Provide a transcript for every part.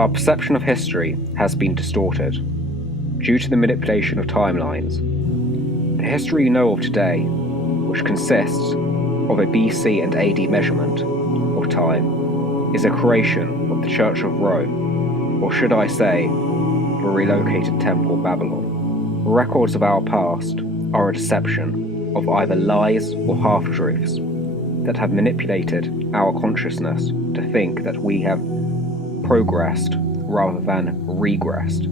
Our perception of history has been distorted due to the manipulation of timelines. The history you know of today, which consists of a BC and AD measurement of time, is a creation of the Church of Rome, or should I say, the relocated Temple of Babylon. Records of our past are a deception of either lies or half-truths that have manipulated our consciousness to think that we have progressed rather than regressed.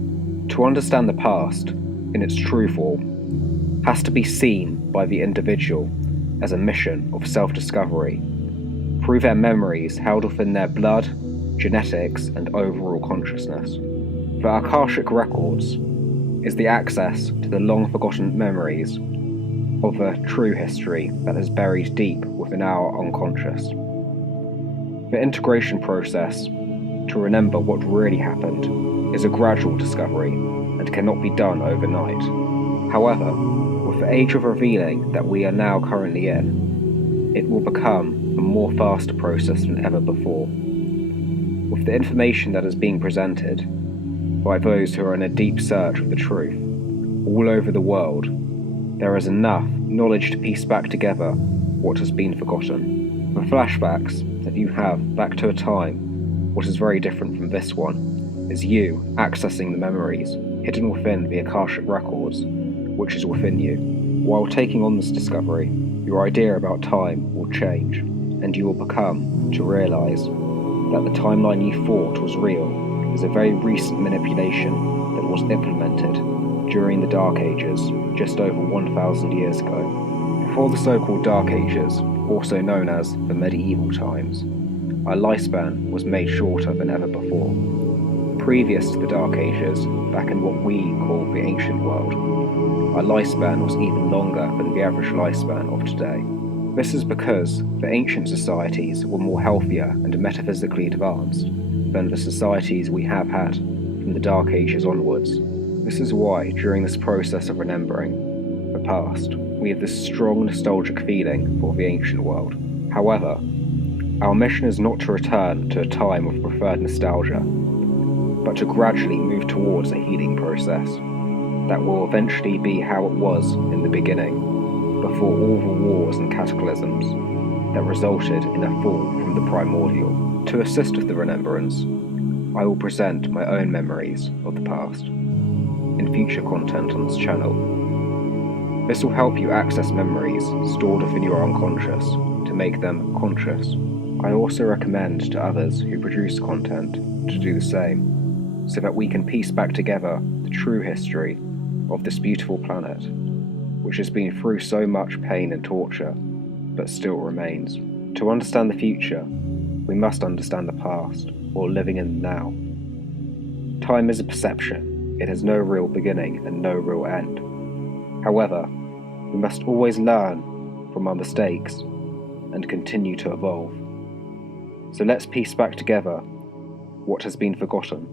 To understand the past in its true form has to be seen by the individual as a mission of self-discovery through their memories held within their blood, genetics, and overall consciousness. The Akashic Records is the access to the long-forgotten memories of a true history that is buried deep within our unconscious. The integration process to remember what really happened is a gradual discovery and cannot be done overnight. However, with the age of revealing that we are now currently in, it will become a more faster process than ever before. With the information that is being presented by those who are in a deep search of the truth all over the world, there is enough knowledge to piece back together what has been forgotten. The flashbacks that you have back to a time what is very different from this one is you accessing the memories hidden within the Akashic Records, which is within you. While taking on this discovery, your idea about time will change, and you will become to realize that the timeline you thought was real is a very recent manipulation that was implemented during the Dark Ages just over 1,000 years ago. Before the so-called Dark Ages, also known as the medieval times, our lifespan was made shorter than ever before. Previous to the Dark Ages, back in what we call the ancient world, our lifespan was even longer than the average lifespan of today. This is because the ancient societies were more healthier and metaphysically advanced than the societies we have had from the Dark Ages onwards. This is why, during this process of remembering the past, we have this strong nostalgic feeling for the ancient world. However, our mission is not to return to a time of preferred nostalgia, but to gradually move towards a healing process that will eventually be how it was in the beginning, before all the wars and cataclysms that resulted in a fall from the primordial. To assist with the remembrance, I will present my own memories of the past in future content on this channel. This will help you access memories stored within your unconscious to make them conscious. I also recommend to others who produce content to do the same, so that we can piece back together the true history of this beautiful planet, which has been through so much pain and torture, but still remains. To understand the future, we must understand the past, while living in the now. Time is a perception. It has no real beginning and no real end. However, we must always learn from our mistakes and continue to evolve. So let's piece back together what has been forgotten.